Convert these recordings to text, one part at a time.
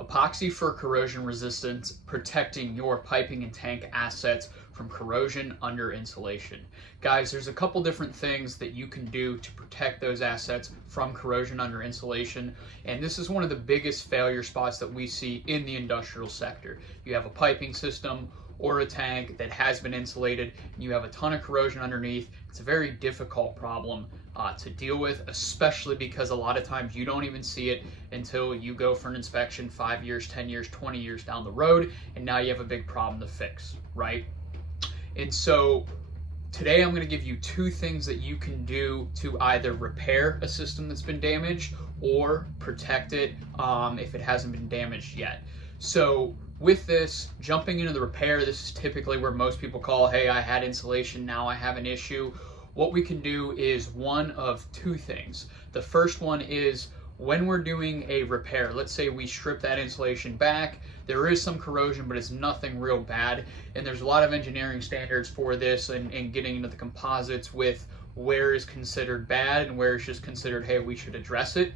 Epoxy for corrosion resistance, protecting your piping and tank assets from corrosion under insulation. Guys, there's a couple different things that you can do to protect those assets from corrosion under insulation, and this is one of the biggest failure spots that we see in the industrial sector. You have a piping system or a tank that has been insulated, and you have a ton of corrosion underneath. It's a very difficult problem to deal with, especially because a lot of times you don't even see it until you go for an inspection 5 years, 10 years, 20 years down the road, and now you have a big problem to fix, right? And so today I'm going to give you two things that you can do to either repair a system that's been damaged or protect it if it hasn't been damaged yet. So with this, jumping into the repair, this is typically where most people call, hey, I had insulation, now I have an issue. What we can do is one of two things. The first one is when we're doing a repair, let's say we strip that insulation back, there is some corrosion, but it's nothing real bad. And there's a lot of engineering standards for this and getting into the composites with where is considered bad and where is just considered, hey, we should address it.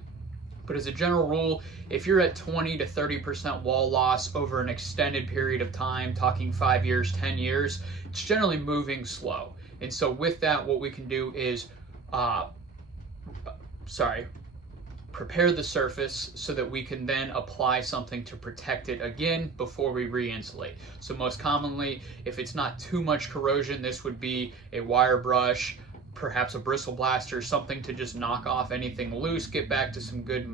But as a general rule, if you're at 20 to 30% wall loss over an extended period of time, talking 5 years, 10 years, it's generally moving slow. And so with that, what we can do is, prepare the surface so that we can then apply something to protect it again before we re-insulate. So most commonly, if it's not too much corrosion, this would be a wire brush, perhaps a bristle blaster, something to just knock off anything loose, get back to some good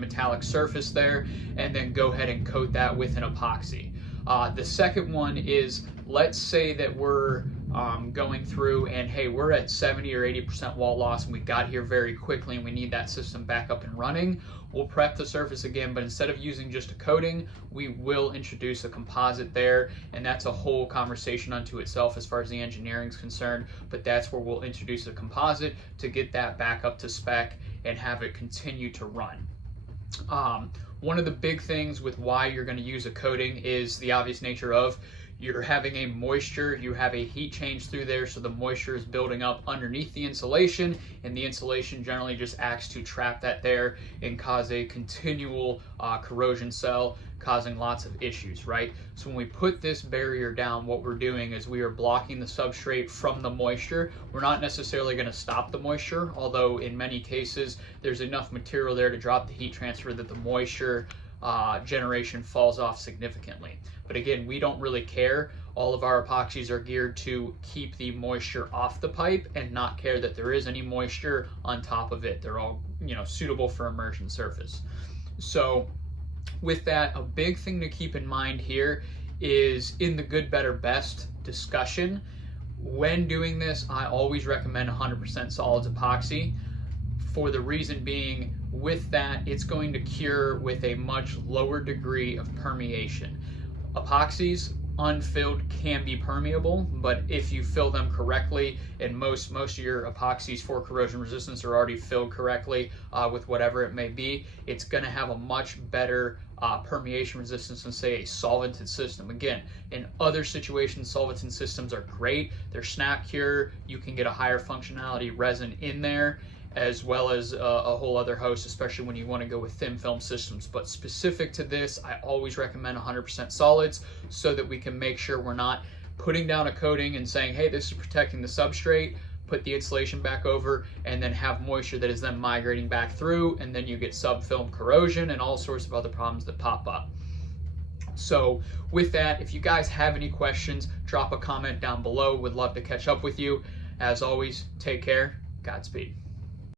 metallic surface there, and then go ahead and coat that with an epoxy. The second one is, let's say that we're going through and hey, we're at 70 or 80% wall loss and we got here very quickly and we need that system back up and running. We'll prep the surface again, but instead of using just a coating, we will introduce a composite there, and that's a whole conversation unto itself as far as the engineering is concerned, but that's where we'll introduce a composite to get that back up to spec and have it continue to run. One of the big things with why you're going to use a coating is the obvious nature of you're having a moisture, you have a heat change through there, so the moisture is building up underneath the insulation, and the insulation generally just acts to trap that there and cause a continual corrosion cell, causing lots of issues, right? So when we put this barrier down, what we're doing is we are blocking the substrate from the moisture. We're not necessarily going to stop the moisture, although in many cases there's enough material there to drop the heat transfer that the moisture generation falls off significantly. But again, we don't really care. All of our epoxies are geared to keep the moisture off the pipe and not care that there is any moisture on top of it. They're all, suitable for immersion surface. So with that, a big thing to keep in mind here is in the good, better, best discussion, when doing this, I always recommend 100% solids epoxy, for the reason being, with that, it's going to cure with a much lower degree of permeation. Epoxies, unfilled, can be permeable, but if you fill them correctly, and most of your epoxies for corrosion resistance are already filled correctly with whatever it may be, it's going to have a much better permeation resistance than, say, a solvented system. Again, in other situations, solvented systems are great. They're snap cure. You can get a higher functionality resin in there, as well as a whole other host, especially when you want to go with thin film systems. But specific to this, I always recommend 100% solids so that we can make sure we're not putting down a coating and saying, hey, this is protecting the substrate, put the insulation back over, and then have moisture that is then migrating back through, and then you get subfilm corrosion and all sorts of other problems that pop up. So with that, if you guys have any questions, drop a comment down below. Would love to catch up with you. As always, take care. Godspeed.